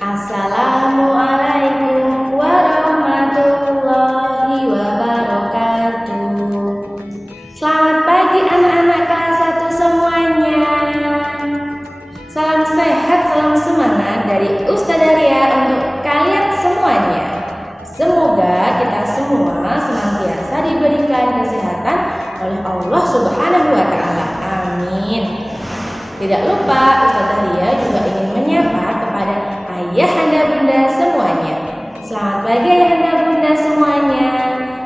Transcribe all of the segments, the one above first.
Assalamualaikum warahmatullahi wabarakatuh. Selamat pagi anak-anak kelas 1 semuanya. Salam sehat, salam semangat dari Ustazah Lia untuk kalian semuanya. Semoga kita semua senantiasa diberikan kesehatan oleh Allah Subhanahu wa Ta'ala. Amin. Tidak lupa Ustazah Lia juga ingin menyapa kepada ayahanda bunda semuanya. Selamat pagi ayahanda bunda semuanya.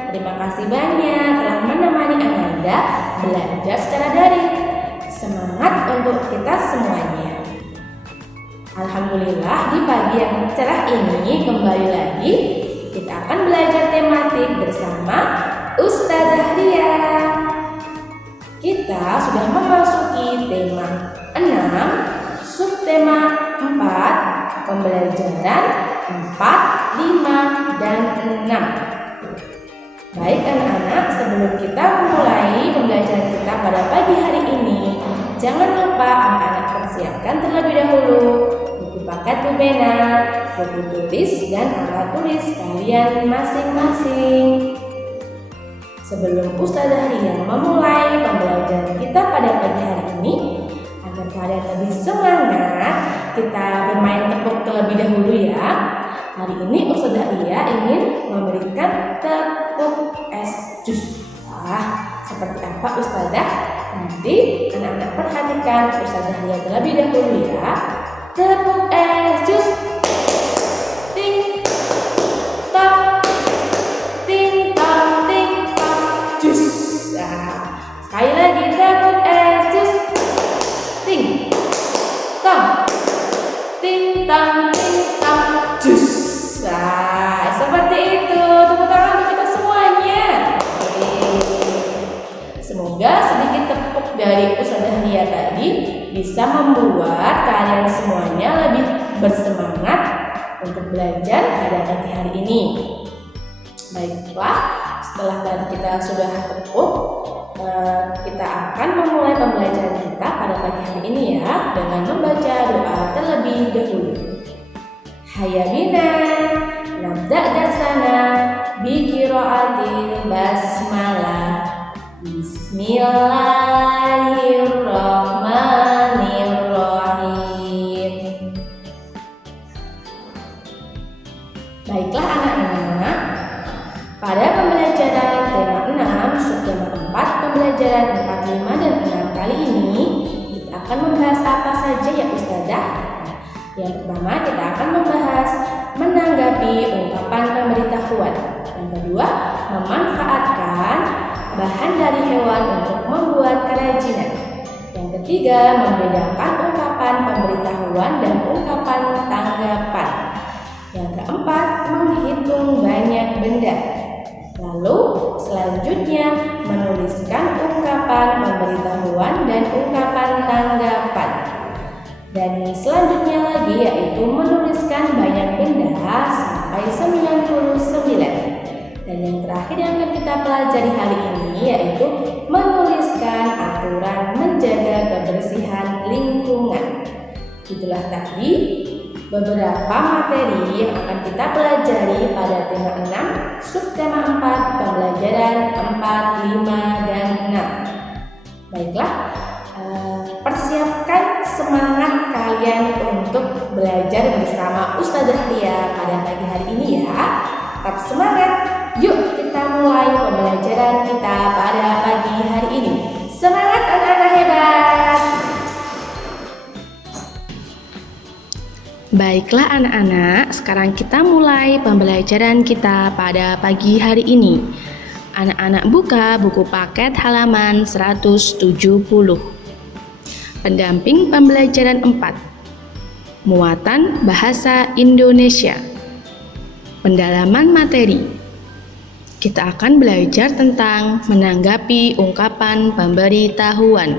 Terima kasih banyak telah menemani Ananda belajar secara daring. Semangat untuk kita semuanya. Alhamdulillah di pagi yang cerah ini kembali lagi kita akan belajar tematik bersama Ustazah Lia. Kita sudah memasuki tema 6, subtema 4, pembelajaran 4, 5, dan 6. Baik anak-anak, sebelum kita memulai pembelajaran kita pada pagi hari ini, jangan lupa anak-anak persiapkan terlebih dahulu buku paket pulpena, buku tulis, dan alat tulis kalian masing-masing. Sebelum Ustazah Lia memulai pembelajaran kita pada pagi hari ini, agar kalian lebih semangat, kita bermain tepuk terlebih dahulu ya. Hari ini Ustazah Lia ingin memberikan tepuk es jus. Seperti apa Ustazah? Nanti anak-anak perhatikan Ustazah Lia terlebih dahulu ya. Tepuk es jus. Ting tong, ting tong, ting tong, jus. Sekali lagi tepuk es jus. Ting tong, ting tong, ting tong, jus. Seperti itu. Tepuk tangan untuk kita semuanya. Semoga sedikit tepuk dari Ustazah Lia tadi bisa membuat kalian semuanya lebih bersemangat untuk belajar pada pagi hari ini. Baiklah, setelah tadi kita sudah tepuk, kita akan memulai pembelajaran kita pada pagi hari ini ya, dengan membaca doa terlebih dahulu. Hayya bina nabda darsana bi qiraatil basmalah. Bismillahirrahmanirrahim. Baiklah anak-anak, pada pembelajaran tema 6, subtema 4, pembelajaran 4, 5, dan 6 kali ini kita akan membahas apa saja ya Ustazah? Yang pertama kita akan membahas menanggapi ungkapan pemberitahuan. Yang kedua, memanfaatkan bahan dari hewan untuk membuat kerajinan. Yang ketiga, membedakan ungkapan pemberitahuan dan ungkapan tanggapan. Yang keempat, menghitung banyak benda. Lalu selanjutnya menuliskan ungkapan pemberitahuan dan ungkapan tanggapan. Dan selanjutnya lagi yaitu menuliskan banyak benda sampai 99. Dan yang terakhir yang akan kita pelajari hari ini yaitu menuliskan aturan menjaga kebersihan lingkungan. Itulah tadi beberapa materi yang akan kita pelajari pada tema 6, subtema 4, pembelajaran 4, 5, dan 6. Baiklah, persiapkan semangat kalian untuk belajar bersama Ustazah Lia pada pagi hari ini ya. Tetap semangat. Yuk kita mulai pembelajaran kita pada pagi hari ini. Semangat anak-anak hebat. Baiklah anak-anak, sekarang kita mulai pembelajaran kita pada pagi hari ini. Anak-anak buka buku paket halaman 170. Pendamping pembelajaran 4. Muatan bahasa Indonesia. Pendalaman materi. Kita akan belajar tentang menanggapi ungkapan pemberitahuan.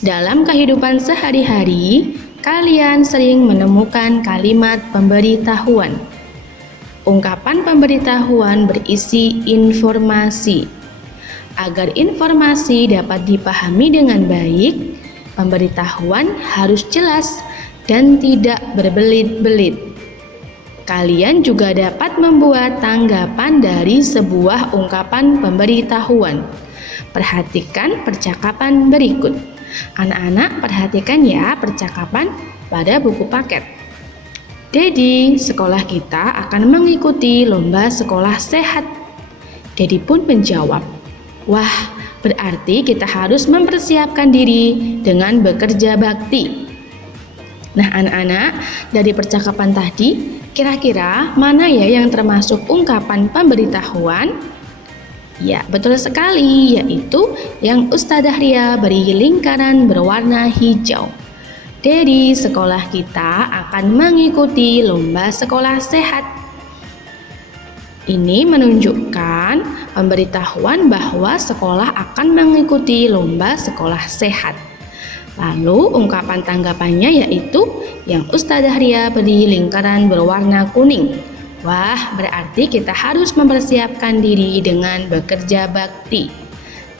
Dalam kehidupan sehari-hari, kalian sering menemukan kalimat pemberitahuan. Ungkapan pemberitahuan berisi informasi. Agar informasi dapat dipahami dengan baik, pemberitahuan harus jelas dan tidak berbelit-belit. Kalian juga dapat membuat tanggapan dari sebuah ungkapan pemberitahuan. Perhatikan percakapan berikut. Anak-anak perhatikan ya percakapan pada buku paket. Dedi, sekolah kita akan mengikuti lomba sekolah sehat. Dedi pun menjawab, wah, berarti kita harus mempersiapkan diri dengan bekerja bakti. Nah anak-anak, dari percakapan tadi, kira-kira mana ya yang termasuk ungkapan pemberitahuan? Ya, betul sekali, yaitu yang Ustadzah Ria beri lingkaran berwarna hijau. Dedi, sekolah kita akan mengikuti lomba sekolah sehat. Ini menunjukkan pemberitahuan bahwa sekolah akan mengikuti lomba sekolah sehat. Lalu ungkapan tanggapannya yaitu yang Ustadzah Ria beri lingkaran berwarna kuning. Wah, berarti kita harus mempersiapkan diri dengan bekerja bakti.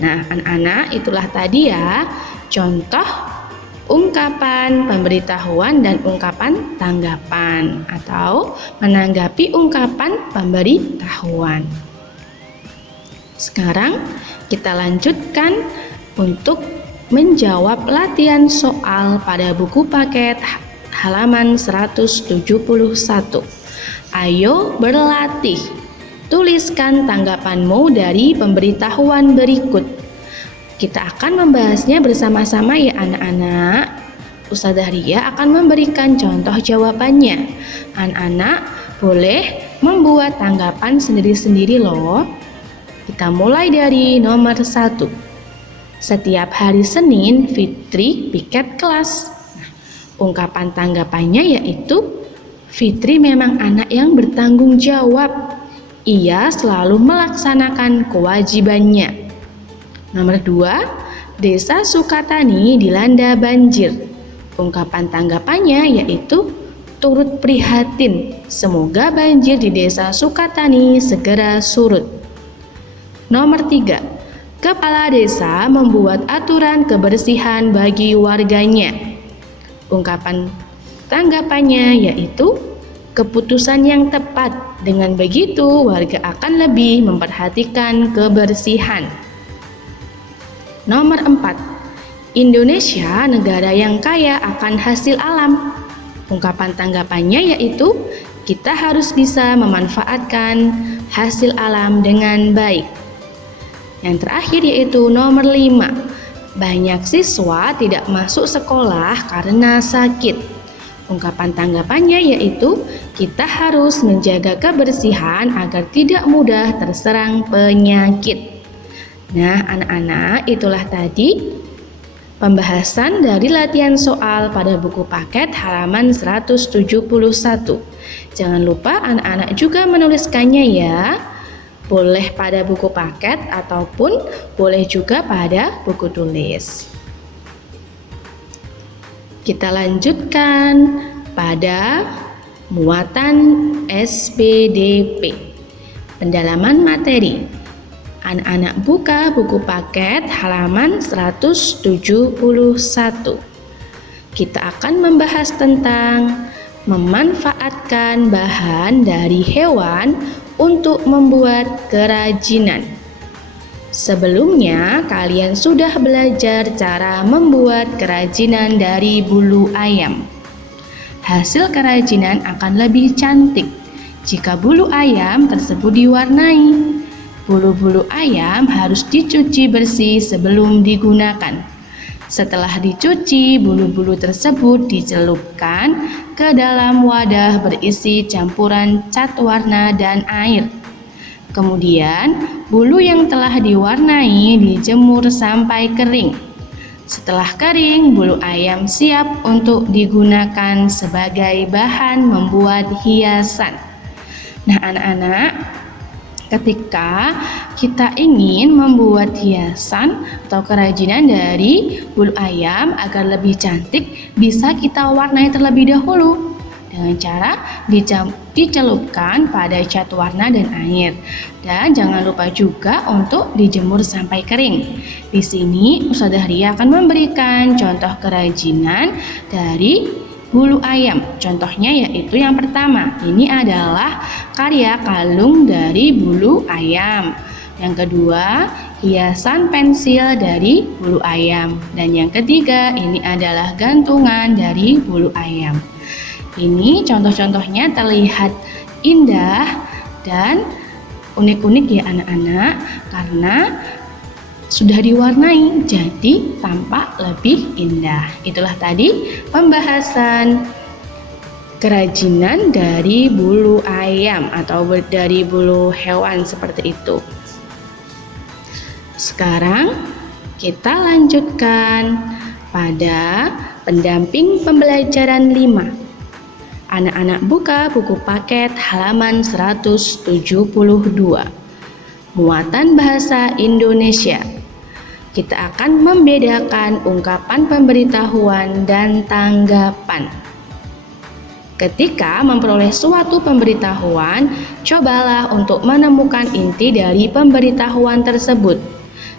Nah, anak-anak, itulah tadi ya contoh ungkapan pemberitahuan dan ungkapan tanggapan atau menanggapi ungkapan pemberitahuan. Sekarang kita lanjutkan untuk menjawab latihan soal pada buku paket halaman 171. Ayo berlatih. Tuliskan tanggapanmu dari pemberitahuan berikut. Kita akan membahasnya bersama-sama ya anak-anak. Ustadzah Ria akan memberikan contoh jawabannya. Anak-anak boleh membuat tanggapan sendiri-sendiri loh. Kita mulai dari nomor 1. Setiap hari Senin, Fitri piket kelas. Ungkapan tanggapannya yaitu, Fitri memang anak yang bertanggung jawab. Ia selalu melaksanakan kewajibannya. Nomor 2, Desa Sukatani dilanda banjir. Ungkapan tanggapannya yaitu, turut prihatin. Semoga banjir di Desa Sukatani segera surut. Nomor 3, Kepala desa membuat aturan kebersihan bagi warganya. Ungkapan tanggapannya yaitu keputusan yang tepat. Dengan begitu warga akan lebih memperhatikan kebersihan. Nomor 4. Indonesia negara yang kaya akan hasil alam. Ungkapan tanggapannya yaitu kita harus bisa memanfaatkan hasil alam dengan baik. Yang terakhir yaitu nomor 5. Banyak siswa tidak masuk sekolah karena sakit. Ungkapan tanggapannya yaitu kita harus menjaga kebersihan agar tidak mudah terserang penyakit. Nah anak-anak, itulah tadi pembahasan dari latihan soal pada buku paket halaman 171. Jangan lupa anak-anak juga menuliskannya ya. Boleh pada buku paket ataupun boleh juga pada buku tulis. Kita lanjutkan pada muatan SPDP. Pendalaman materi. Anak-anak buka buku paket halaman 171. Kita akan membahas tentang memanfaatkan bahan dari hewan untuk membuat kerajinan. Sebelumnya, kalian sudah belajar cara membuat kerajinan dari bulu ayam. Hasil kerajinan akan lebih cantik jika bulu ayam tersebut diwarnai. Bulu-bulu ayam harus dicuci bersih sebelum digunakan. Setelah dicuci, bulu-bulu tersebut dicelupkan ke dalam wadah berisi campuran cat warna dan air. Kemudian, bulu yang telah diwarnai dijemur sampai kering. Setelah kering, bulu ayam siap untuk digunakan sebagai bahan membuat hiasan. Nah, anak-anak, ketika kita ingin membuat hiasan atau kerajinan dari bulu ayam agar lebih cantik, bisa kita warnai terlebih dahulu dengan cara dicelupkan pada cat warna dan air. Dan jangan lupa juga untuk dijemur sampai kering. Di sini Ustadzah Ria akan memberikan contoh kerajinan dari bulu ayam. Contohnya yaitu yang pertama, ini adalah karya kalung dari bulu ayam. Yang kedua, hiasan pensil dari bulu ayam. Dan yang ketiga, ini adalah gantungan dari bulu ayam. Ini contoh-contohnya terlihat indah dan unik-unik ya anak-anak, karena sudah diwarnai jadi tampak lebih indah. Itulah tadi pembahasan kerajinan dari bulu ayam atau dari bulu hewan seperti itu. Sekarang kita lanjutkan pada pendamping pembelajaran 5. Anak-anak buka buku paket halaman 172. Muatan bahasa Indonesia. Kita akan membedakan ungkapan pemberitahuan dan tanggapan. Ketika memperoleh suatu pemberitahuan, cobalah untuk menemukan inti dari pemberitahuan tersebut.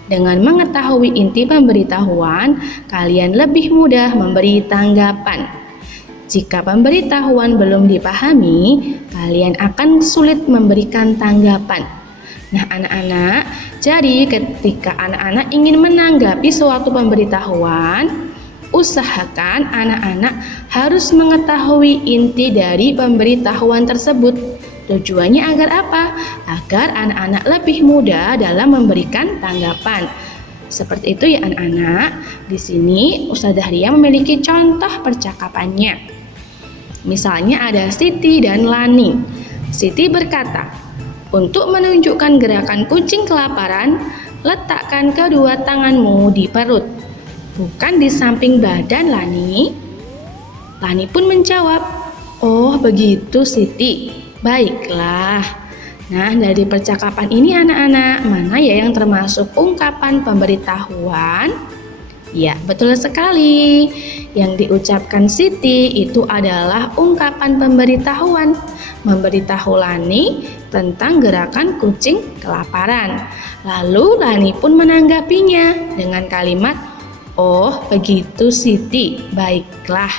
Dengan mengetahui inti pemberitahuan, kalian lebih mudah memberi tanggapan. Jika pemberitahuan belum dipahami, kalian akan sulit memberikan tanggapan. Nah, anak-anak, jadi ketika anak-anak ingin menanggapi suatu pemberitahuan, usahakan anak-anak harus mengetahui inti dari pemberitahuan tersebut. Tujuannya agar apa? Agar anak-anak lebih mudah dalam memberikan tanggapan. Seperti itu ya anak-anak. Di sini Ustazah Ria memiliki contoh percakapannya. Misalnya ada Siti dan Lani. Siti berkata, "Untuk menunjukkan gerakan kucing kelaparan, letakkan kedua tanganmu di perut, bukan di samping badan, Lani." Lani pun menjawab, "Oh begitu Siti. Baiklah." Nah, dari percakapan ini anak-anak, mana ya yang termasuk ungkapan pemberitahuan? Ya, betul sekali. Yang diucapkan Siti itu adalah ungkapan pemberitahuan. Memberitahu Lani tentang gerakan kucing kelaparan. Lalu Lani pun menanggapinya dengan kalimat, "Oh begitu Siti, baiklah."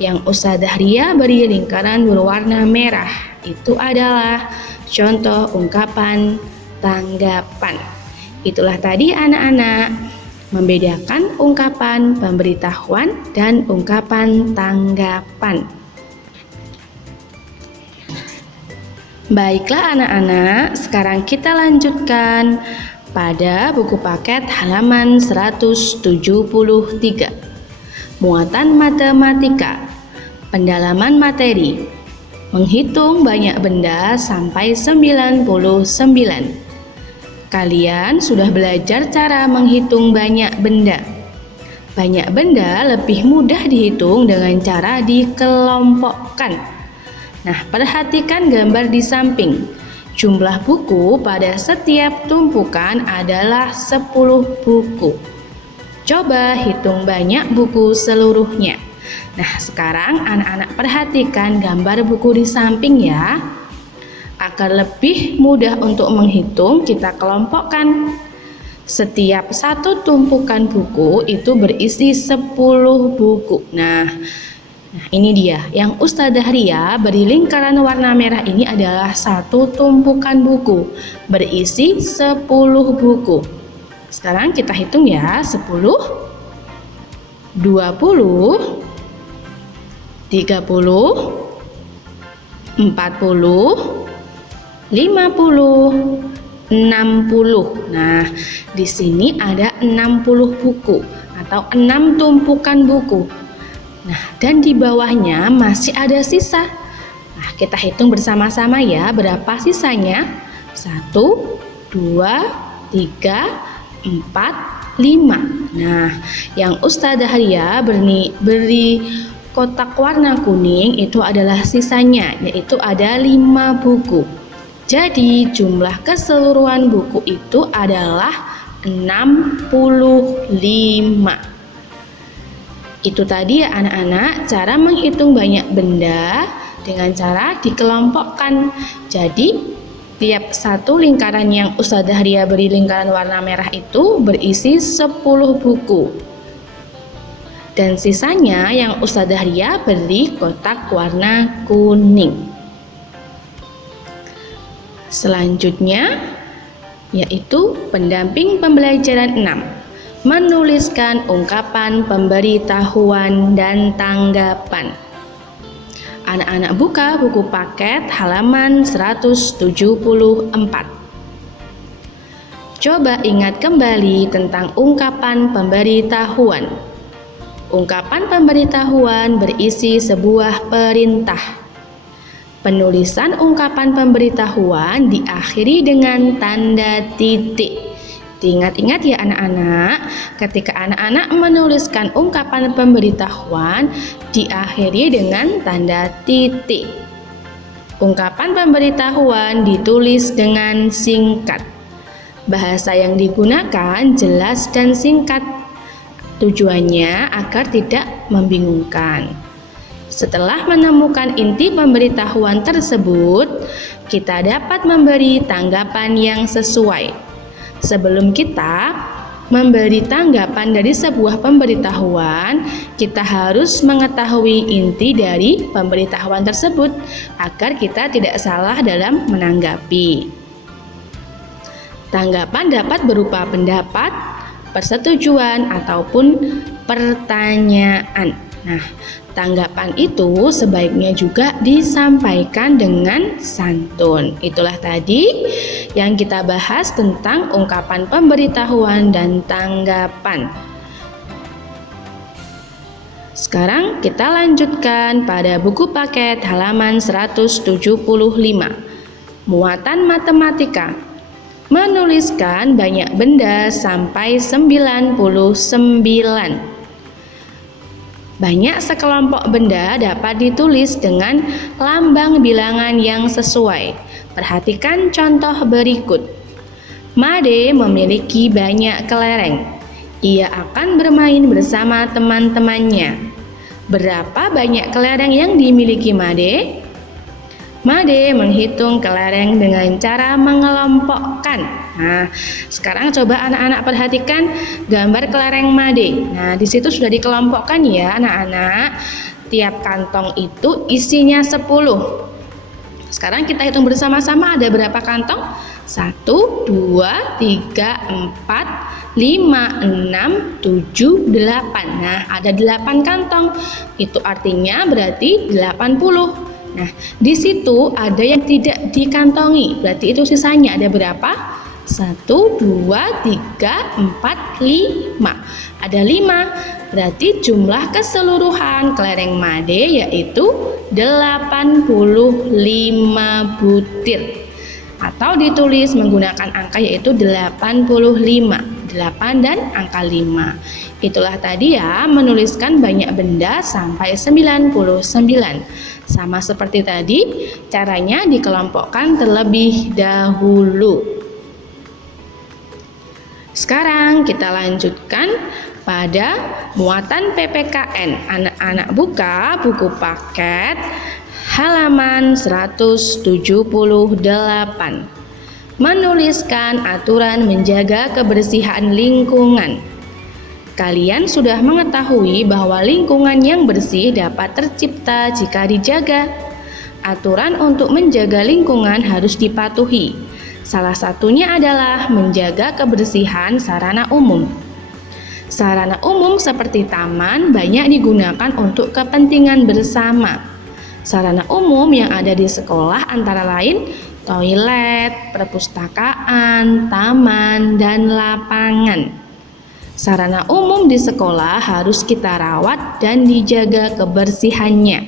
Yang Ustazah Ria beri lingkaran berwarna merah. Itu adalah contoh ungkapan tanggapan. Itulah tadi anak-anak, membedakan ungkapan pemberitahuan dan ungkapan tanggapan. Baiklah anak-anak, sekarang kita lanjutkan pada buku paket halaman 173. Muatan matematika. Pendalaman materi. Menghitung banyak benda sampai 99. Kalian sudah belajar cara menghitung banyak benda. Banyak benda lebih mudah dihitung dengan cara dikelompokkan. Nah, perhatikan gambar di samping. Jumlah buku pada setiap tumpukan adalah 10 buku. Coba hitung banyak buku seluruhnya. Nah, sekarang anak-anak perhatikan gambar buku di samping ya. Agar lebih mudah untuk menghitung, kita kelompokkan. Setiap satu tumpukan buku itu berisi 10 buku. Nah, ini dia. Yang Ustazah Ria beri lingkaran warna merah ini adalah satu tumpukan buku berisi 10 buku. Sekarang kita hitung ya, 10, 20, 30, 40, 50, 60. Nah, di sini ada 60 buku atau 6 tumpukan buku. Nah, dan di bawahnya masih ada sisa. Nah, kita hitung bersama-sama ya, berapa sisanya? 1, 2, 3, 4, 5. Nah, yang Ustazah Ria beri kotak warna kuning itu adalah sisanya, yaitu ada 5 buku. Jadi jumlah keseluruhan buku itu adalah 65. Itu tadi ya anak-anak, cara menghitung banyak benda dengan cara dikelompokkan. Jadi tiap satu lingkaran yang Ustazah Ria beri lingkaran warna merah itu berisi 10 buku. Dan sisanya yang Ustazah Ria beri kotak warna kuning. Selanjutnya yaitu pendamping pembelajaran 6, menuliskan ungkapan pemberitahuan dan tanggapan. Anak-anak buka buku paket halaman 174. Coba ingat kembali tentang ungkapan pemberitahuan. Ungkapan pemberitahuan berisi sebuah perintah. Penulisan ungkapan pemberitahuan diakhiri dengan tanda titik. Diingat-ingat ya anak-anak, ketika anak-anak menuliskan ungkapan pemberitahuan diakhiri dengan tanda titik. Ungkapan pemberitahuan ditulis dengan singkat. Bahasa yang digunakan jelas dan singkat. Tujuannya agar tidak membingungkan. Setelah menemukan inti pemberitahuan tersebut, kita dapat memberi tanggapan yang sesuai. Sebelum kita memberi tanggapan dari sebuah pemberitahuan, kita harus mengetahui inti dari pemberitahuan tersebut agar kita tidak salah dalam menanggapi. Tanggapan dapat berupa pendapat, persetujuan, ataupun pertanyaan. Nah, tanggapan itu sebaiknya juga disampaikan dengan santun. Itulah tadi yang kita bahas tentang ungkapan pemberitahuan dan tanggapan. Sekarang kita lanjutkan pada buku paket halaman 175. Muatan matematika. Menuliskan banyak benda sampai 99. Banyak sekelompok benda dapat ditulis dengan lambang bilangan yang sesuai. Perhatikan contoh berikut. Made memiliki banyak kelereng. Ia akan bermain bersama teman-temannya. Berapa banyak kelereng yang dimiliki Made? Made menghitung kelereng dengan cara mengelompokkan. Nah, sekarang coba anak-anak perhatikan gambar kelereng Made. Nah, di situ sudah dikelompokkan ya anak-anak. Tiap kantong itu isinya 10. Sekarang kita hitung bersama-sama ada berapa kantong? 1, 2, 3, 4, 5, 6, 7, 8. Nah, ada 8 kantong. Itu artinya berarti 80. Nah, di situ ada yang tidak dikantongi. Berarti itu sisanya ada berapa? 1, 2, 3, 4, 5. Ada 5. Berarti jumlah keseluruhan kelereng Made yaitu 85 butir. Atau ditulis menggunakan angka yaitu 85. 8 dan angka 5. Itulah tadi ya, menuliskan banyak benda sampai 99. Sama seperti tadi, caranya dikelompokkan terlebih dahulu. Sekarang kita lanjutkan pada muatan PPKN. Anak-anak buka buku paket halaman 178. Menuliskan aturan menjaga kebersihan lingkungan. Kalian sudah mengetahui bahwa lingkungan yang bersih dapat tercipta jika dijaga. Aturan untuk menjaga lingkungan harus dipatuhi. Salah satunya adalah menjaga kebersihan sarana umum. Sarana umum seperti taman banyak digunakan untuk kepentingan bersama. Sarana umum yang ada di sekolah antara lain toilet, perpustakaan, taman, dan lapangan. Sarana umum di sekolah harus kita rawat dan dijaga kebersihannya.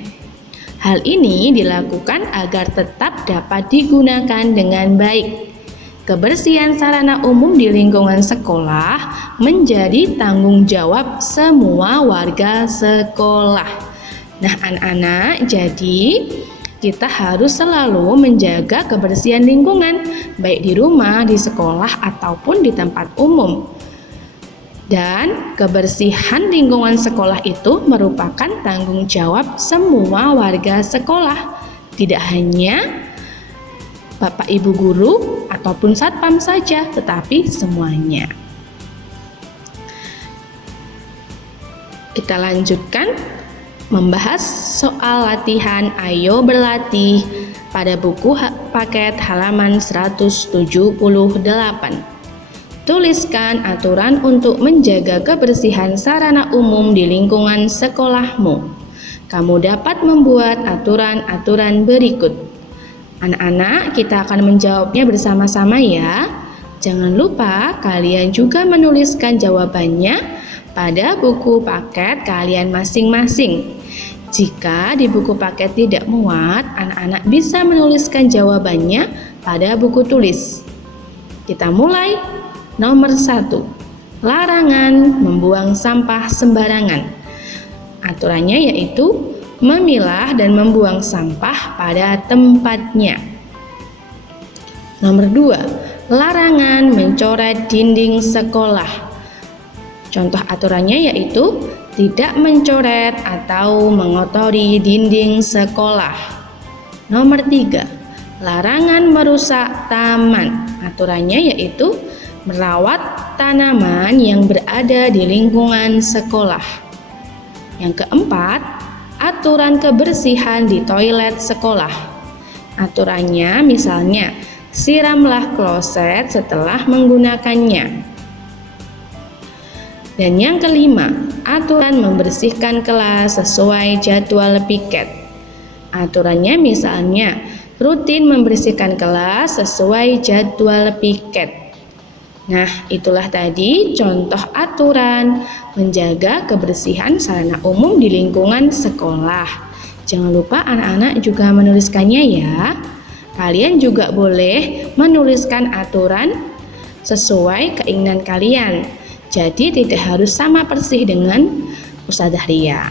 Hal ini dilakukan agar tetap dapat digunakan dengan baik. Kebersihan sarana umum di lingkungan sekolah menjadi tanggung jawab semua warga sekolah. Nah, anak-anak, jadi kita harus selalu menjaga kebersihan lingkungan, baik di rumah, di sekolah, ataupun di tempat umum. Dan kebersihan lingkungan sekolah itu merupakan tanggung jawab semua warga sekolah, tidak hanya Bapak Ibu guru ataupun satpam saja, tetapi semuanya. Kita lanjutkan membahas soal latihan Ayo Berlatih pada buku paket halaman 178. Tuliskan aturan untuk menjaga kebersihan sarana umum di lingkungan sekolahmu. Kamu dapat membuat aturan-aturan berikut. Anak-anak, kita akan menjawabnya bersama-sama ya. Jangan lupa kalian juga menuliskan jawabannya pada buku paket kalian masing-masing. Jika di buku paket tidak muat, anak-anak bisa menuliskan jawabannya pada buku tulis. Kita mulai. Nomor 1. Larangan membuang sampah sembarangan. Aturannya yaitu memilah dan membuang sampah pada tempatnya. Nomor 2, larangan mencoret dinding sekolah. Contoh aturannya yaitu tidak mencoret atau mengotori dinding sekolah. Nomor 3, larangan merusak taman. Aturannya yaitu merawat tanaman yang berada di lingkungan sekolah. Yang keempat, aturan kebersihan di toilet sekolah. Aturannya misalnya, siramlah kloset setelah menggunakannya. Dan yang kelima, aturan membersihkan kelas sesuai jadwal piket. Aturannya misalnya, rutin membersihkan kelas sesuai jadwal piket. Nah, itulah tadi contoh aturan menjaga kebersihan sarana umum di lingkungan sekolah. Jangan lupa anak-anak juga menuliskannya ya. Kalian juga boleh menuliskan aturan sesuai keinginan kalian. Jadi tidak harus sama persis dengan Ustadzah Ria.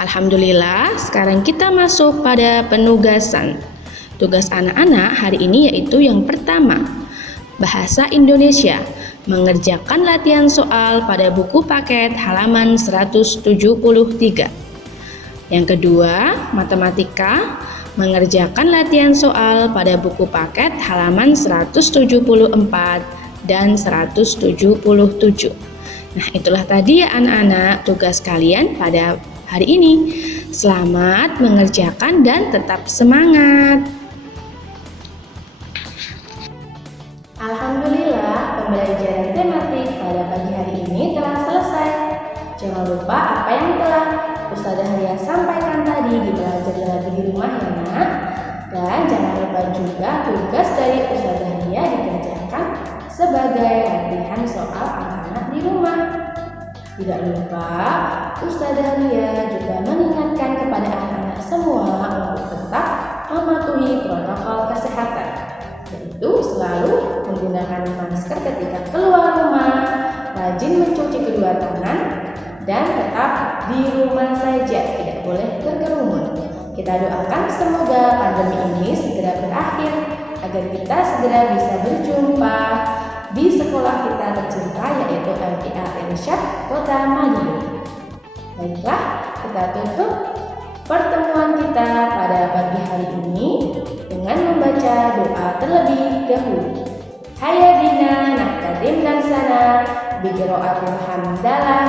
Alhamdulillah, sekarang kita masuk pada penugasan. Tugas anak-anak hari ini yaitu yang pertama, Bahasa Indonesia, mengerjakan latihan soal pada buku paket halaman 173. Yang kedua, Matematika, mengerjakan latihan soal pada buku paket halaman 174 dan 177. Nah, itulah tadi ya anak-anak tugas kalian pada hari ini. Selamat mengerjakan dan tetap semangat. Alhamdulillah, pembelajaran tematik pada pagi hari ini telah selesai. Jangan lupa apa yang telah Ustadzah Ria sampaikan tadi dipelajari lagi di rumah ya nak. Dan jangan lupa juga tugas dari Ustadzah Ria dikerjakan sebagai latihan soal anak-anak di rumah. Tidak lupa, Ustadzah Ria juga mengingatkan kepada anak-anak semua untuk tetap mematuhi protokol kesehatan, yaitu selalu menggunakan masker ketika keluar rumah, rajin mencuci kedua tangan, dan tetap di rumah saja, tidak boleh berkerumun. Kita doakan semoga pandemi ini segera berakhir, agar kita segera bisa berjumpa di sekolah kita tercinta, yaitu LPA Irsyad Kota Madiun. Baiklah, kita tutup pertemuan kita pada pagi hari ini dengan membaca doa terlebih dahulu. Hayya bina naqtadim dan sana biqiraatil hamdalah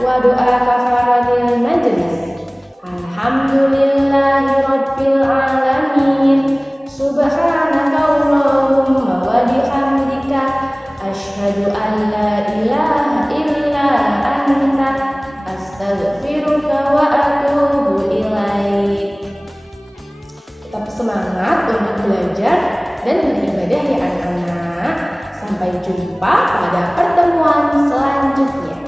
wa doa kafaratil majlis. Alhamdulillahi rabbil alamin. Subhanaka Allahumma wa bihamdika asyhadu an la ilaha illa anta astaghfiruka wa atubu ilaik. Tetap semangat untuk belajar dan beribadah ya anak-anak. Sampai jumpa pada pertemuan selanjutnya.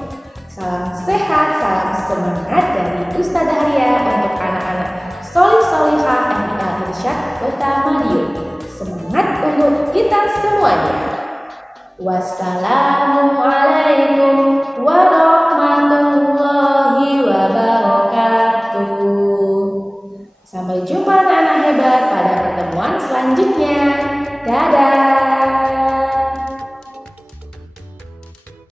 Salam sehat, salam semangat dari Ustadzah Ria untuk anak-anak solih-solihah LPA Irsyad Kota Madiun. Semangat untuk kita semuanya. Wassalamualaikum warahmatullahi wabarakatuh.